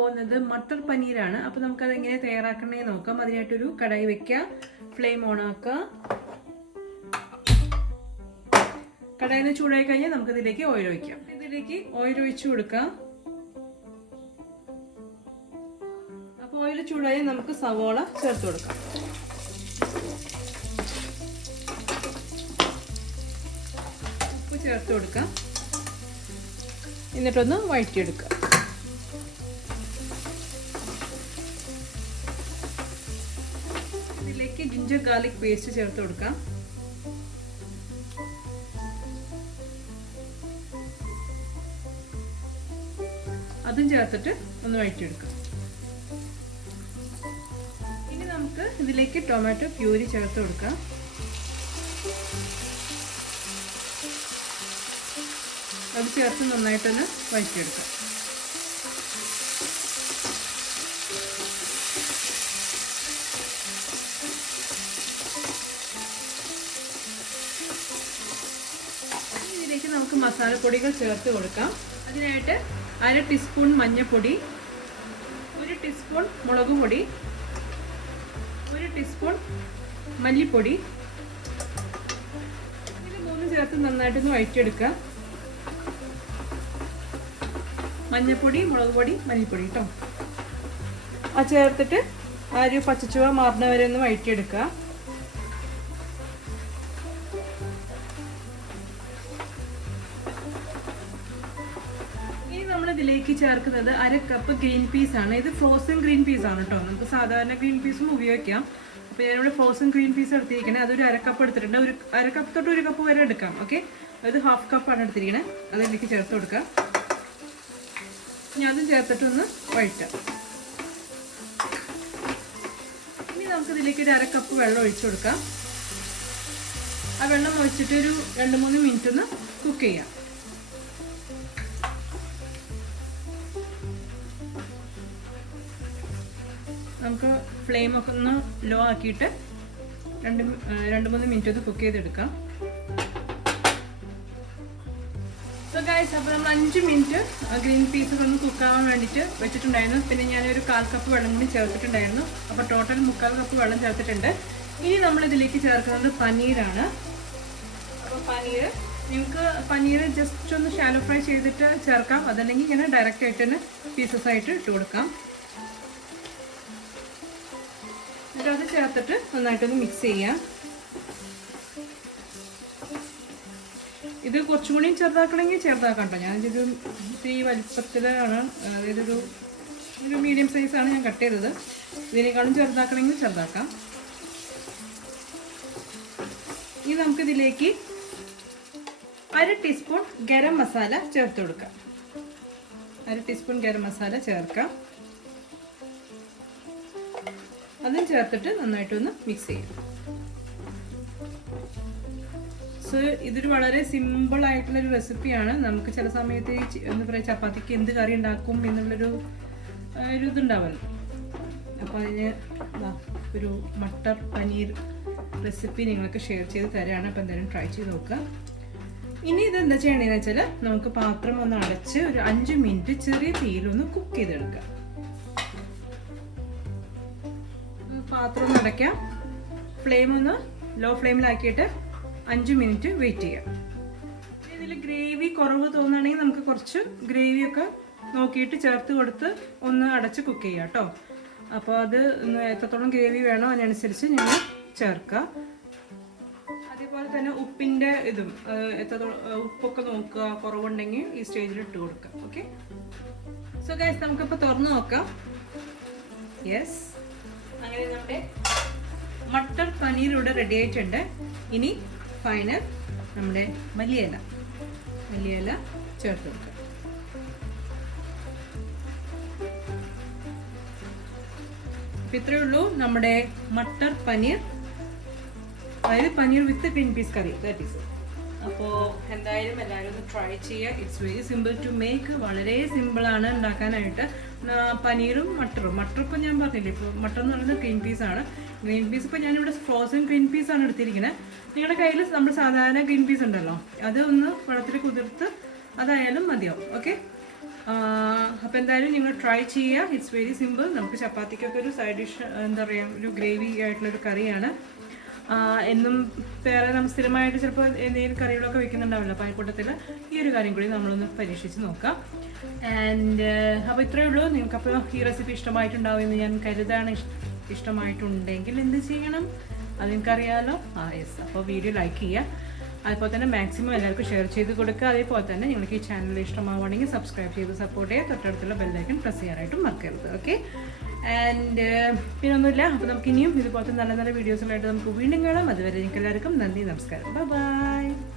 പോകുന്നത് മട്ടർ പനീരാണ്. അപ്പോൾ നമുക്കത് എങ്ങനെ തയ്യാറാക്കണേ നോക്കാം. അതിനായിട്ടൊരു കടായി വെക്കുക, ഫ്ലെയിം ഓൺ ആക്കുക. കടായിൽ നിന്ന് ചൂടായി കഴിഞ്ഞാൽ നമുക്കിതിലേക്ക് ഓയിൽ ഒഴിക്കാം. ഇതിലേക്ക് ഓയിൽ ഒഴിച്ചു കൊടുക്കാം. അപ്പോൾ ഓയിൽ ചൂടായി നമുക്ക് സവോള ചേർത്ത് കൊടുക്കാം. ഉപ്പ് ചേർത്ത് കൊടുക്കാം. എന്നിട്ടൊന്ന് വഴറ്റിയെടുക്കുക. ഇതിലേക്ക് ജിഞ്ചർ ഗാർലിക് പേസ്റ്റ് ചേർത്ത് കൊടുക്കാം. അതും ചേർത്തിട്ട് ഒന്ന് വഴറ്റിയെടുക്കാം. ഇനി നമുക്ക് ഇതിലേക്ക് ടൊമാറ്റോ പ്യൂരി ചേർത്ത് കൊടുക്കാം. അത് ചേർത്ത് നന്നായിട്ടൊന്ന് വഴറ്റിയെടുക്കാം. ഇതിലേക്ക് നമുക്ക് മസാലപ്പൊടികൾ ചേർത്ത് കൊടുക്കാം. അതിനായിട്ട് 1/2 ടീസ്പൂൺ മഞ്ഞൾപ്പൊടി, 1 ടീസ്പൂൺ മുളക് പൊടി, 1 ടീസ്പൂൺ മല്ലിപ്പൊടി, ഇത് മൂന്നും ചേർത്ത് നന്നായിട്ടൊന്ന് വഴറ്റിയെടുക്കാം. മഞ്ഞൾപ്പൊടി, മുളക് പൊടി, മല്ലിപ്പൊടി കേട്ടോ. അത് ചേർത്തിട്ട് ആ ഒരു പച്ചച്ചുവ മാറുന്ന വരെ ഒന്ന് വഴറ്റിയെടുക്കുക. ഇനി നമ്മൾ ഇതിലേക്ക് ചേർക്കുന്നത് 1/2 കപ്പ് ഗ്രീൻ പീസ് ആണ്. ഇത് ഫ്രോസൺ ഗ്രീൻ പീസ് ആണ് കേട്ടോ. നമുക്ക് സാധാരണ ഗ്രീൻ പീസും ഉപയോഗിക്കാം. അപ്പോൾ ഞാനിവിടെ ഫ്രോസൺ ഗ്രീൻ പീസ് എടുത്തിരിക്കണേ. അതൊരു 1/2 കപ്പ് എടുത്തിട്ടുണ്ട്. ഒരു 1/2 കപ്പ് തൊട്ട് 1 കപ്പ് വരെ എടുക്കാം. ഓക്കെ, അത് 1/2 കപ്പാണ് എടുത്തിരിക്കണേ. അതിലേക്ക് ചേർത്ത് കൊടുക്കാം. ഇനി അതും ചേർത്തിട്ടൊന്ന് വഴറ്റാം. ഇനി നമുക്കിതിലേക്ക് ഒരു 1/2 കപ്പ് വെള്ളം ഒഴിച്ചു കൊടുക്കാം. ആ വെള്ളം ഒഴിച്ചിട്ട് ഒരു 2-3 മിനിറ്റ് ഒന്ന് കുക്ക് ചെയ്യാം. നമുക്ക് ഫ്ലെയിമൊക്കെ ഒന്ന് ലോ ആക്കിയിട്ട് 2-3 മിനിറ്റ് ഒന്ന് കുക്ക് ചെയ്തെടുക്കാം. സോ ഗൈസ്, അപ്പോൾ നമ്മൾ 5 മിനിറ്റ് ഗ്രീൻ പീസ് ഒന്ന് കുക്കാവാൻ വേണ്ടിയിട്ട് വെച്ചിട്ടുണ്ടായിരുന്നു. പിന്നെ ഞാനൊരു 1/4 കപ്പ് വെള്ളം കൂടി ചേർത്തിട്ടുണ്ടായിരുന്നു. അപ്പോൾ ടോട്ടൽ 3/4 കപ്പ് വെള്ളം ചേർത്തിട്ടുണ്ട്. ഇനി നമ്മൾ ഇതിലേക്ക് ചേർക്കുന്നത് പനീരാണ്. അപ്പോൾ നിങ്ങൾക്ക് പനീർ ജസ്റ്റ് ഒന്ന് ഷാലോ ഫ്രൈ ചെയ്തിട്ട് ചേർക്കാം. അതല്ലെങ്കിൽ ഇങ്ങനെ ഡയറക്റ്റ് ആയിട്ട് തന്നെ പീസസ് ആയിട്ട് ഇട്ട് കൊടുക്കാം. എന്നിട്ട് അത് ചേർത്തിട്ട് നന്നായിട്ടൊന്ന് മിക്സ് ചെയ്യാം. ഇത് കുറച്ചും കൂടി ചെറുതാക്കണമെങ്കിൽ ചെറുതാക്കാം കേട്ടോ. ഞാനിത് ഇത്തിരി വലിപ്പത്തിലാണ്, അതായത് ഒരു മീഡിയം സൈസാണ് ഞാൻ കട്ട് ചെയ്തത്. ഇതിനേക്കാളും ചെറുതാക്കണമെങ്കിൽ ചെറുതാക്കാം. ഇനി നമുക്കിതിലേക്ക് 1/2 ടീസ്പൂൺ ഗരം മസാല ചേർത്ത് കൊടുക്കാം. 1/2 ടീസ്പൂൺ ഗരം മസാല ചേർക്കാം. അതും ചേർത്തിട്ട് നന്നായിട്ടൊന്ന് മിക്സ് ചെയ്യാം. സോ ഇതൊരു വളരെ സിമ്പിൾ ആയിട്ടുള്ളൊരു റെസിപ്പിയാണ്. നമുക്ക് ചില സമയത്ത് എന്താ പറയുക, ചപ്പാത്തിക്ക് എന്ത് കറി ഉണ്ടാക്കും എന്നുള്ളൊരു ഇതുണ്ടാവുമല്ലോ. അപ്പോൾ അതിന് ഒരു മട്ടർ പനീർ റെസിപ്പി നിങ്ങൾക്ക് ഷെയർ ചെയ്ത് തരാണ്. അപ്പോൾ എന്തായാലും ട്രൈ ചെയ്ത് നോക്കുക. ഇനി ഇതെന്താ ചെയ്യണമെന്ന് വെച്ചാൽ നമുക്ക് പാത്രം ഒന്ന് അടച്ച് ഒരു 5 മിനിറ്റ് ചെറിയ തീയിലൊന്ന് കുക്ക് ചെയ്തെടുക്കാം. പാത്രം ഒന്ന് അടയ്ക്കാം. ഫ്ലെയിം ഒന്ന് ലോ ഫ്ലെയിമിലാക്കിയിട്ട് 5 മിനിറ്റ് വെയിറ്റ് ചെയ്യാം. ഇതിൽ ഗ്രേവി കുറവ് തോന്നുകയാണെങ്കിൽ നമുക്ക് കുറച്ച് ഗ്രേവിയൊക്കെ നോക്കിയിട്ട് ചേർത്ത് കൊടുത്ത് ഒന്ന് അടച്ച് കുക്ക് ചെയ്യാം കേട്ടോ. അപ്പോൾ അത് എത്രത്തോളം ഗ്രേവി വേണോ അതിനനുസരിച്ച് നിങ്ങൾ ചേർക്കുക. അതേപോലെ തന്നെ ഉപ്പിൻ്റെ ഇതും എത്രത്തോളം ഉപ്പൊക്കെ നോക്കുക, കുറവുണ്ടെങ്കിൽ ഈ സ്റ്റേജിൽ ഇട്ട് കൊടുക്കുക. ഓക്കെ, സോ ഗൈസ്, നമുക്കിപ്പോൾ തുറന്ന് നോക്കാം. യെസ്, അങ്ങനെ നമ്മുടെ മട്ടർ പനീർ ഇവിടെ റെഡി ആയിട്ടുണ്ട്. ഇനി ഫൈനൽ നമ്മുടെ മല്ലിയില ചേർത്ത് കൊടുക്കുക. അപ്പം ഇത്രയേ ഉള്ളൂ നമ്മുടെ മട്ടർ പനീർ, അതായത് paneer with green peas curry. That is. അപ്പോൾ എന്തായാലും എല്ലാവരും ഒന്ന് ട്രൈ ചെയ്യുക. It's very simple to make. വളരെ സിമ്പിളാണ് ഉണ്ടാക്കാനായിട്ട്. പനീറും മട്ടറും, മട്ടർ ഇപ്പോൾ ഞാൻ പറഞ്ഞില്ലേ, ഇപ്പോൾ മട്ടർ എന്ന് പറയുന്നത് ഗ്രീൻ പീസാണ്. ഗ്രീൻ പീസ് ഇപ്പോൾ ഞാനിവിടെ ഫ്രോസൺ ഗ്രീൻ പീസാണ് എടുത്തിരിക്കുന്നത്. നിങ്ങളുടെ കയ്യിൽ നമ്മൾ സാധാരണ ഗ്രീൻ പീസ് ഉണ്ടല്ലോ, അത് ഒന്ന് വെള്ളത്തിൽ കുതിർത്ത് അതായാലും മതിയാവും. ഓക്കെ, അപ്പോൾ എന്തായാലും നിങ്ങൾ ട്രൈ ചെയ്യുക. It's very simple. നമുക്ക് ചപ്പാത്തിക്കൊക്കെ ഒരു സൈഡ് ഡിഷ്, എന്താ പറയുക, ഒരു ഗ്രേവി ആയിട്ടുള്ളൊരു കറിയാണ്. എന്നും വേറെ നമ്മൾ സ്ഥിരമായിട്ട് ചിലപ്പോൾ എന്തെങ്കിലും കറികളൊക്കെ വെക്കുന്നുണ്ടാവില്ല. അപ്പോൾ കൂട്ടത്തിൽ ഈ ഒരു കാര്യം കൂടി നമ്മളൊന്ന് പരീക്ഷിച്ച് നോക്കാം. ആൻഡ് അപ്പോൾ ഇത്രയേ ഉള്ളൂ. നിങ്ങൾക്കപ്പോൾ ഈ റെസിപ്പി ഇഷ്ടമായിട്ടുണ്ടാവുമെന്ന് ഞാൻ കരുതാണ്. ഇഷ്ടമായിട്ടുണ്ടെങ്കിൽ എന്ത് ചെയ്യണം അത് നിങ്ങൾക്കറിയാമല്ലോ. യെസ്. അപ്പോൾ വീഡിയോ ലൈക്ക് ചെയ്യുക. അതുപോലെ തന്നെ മാക്സിമം എല്ലാവർക്കും ഷെയർ ചെയ്ത് കൊടുക്കുക. അതേപോലെ തന്നെ നിങ്ങൾക്ക് ഈ ചാനൽ ഇഷ്ടമാവുകയാണെങ്കിൽ സബ്സ്ക്രൈബ് ചെയ്ത് സപ്പോർട്ട് ചെയ്യുക. തൊട്ടടുത്തുള്ള ബെല്ലൈക്കൺ പ്രസ് ചെയ്യാനായിട്ടും മറക്കരുത്. ഓക്കെ. ആൻഡ് പിന്നെ ഒന്നുമില്ല. അപ്പോൾ നമുക്ക് ഇനിയും ഇതുപോലത്തെ നല്ല നല്ല വീഡിയോസുകളായിട്ട് നമുക്ക് വീണ്ടും കാണാം. അതുവരെ നിങ്ങൾക്ക് എല്ലാവർക്കും നന്ദി, നമസ്കാരം. ബൈ.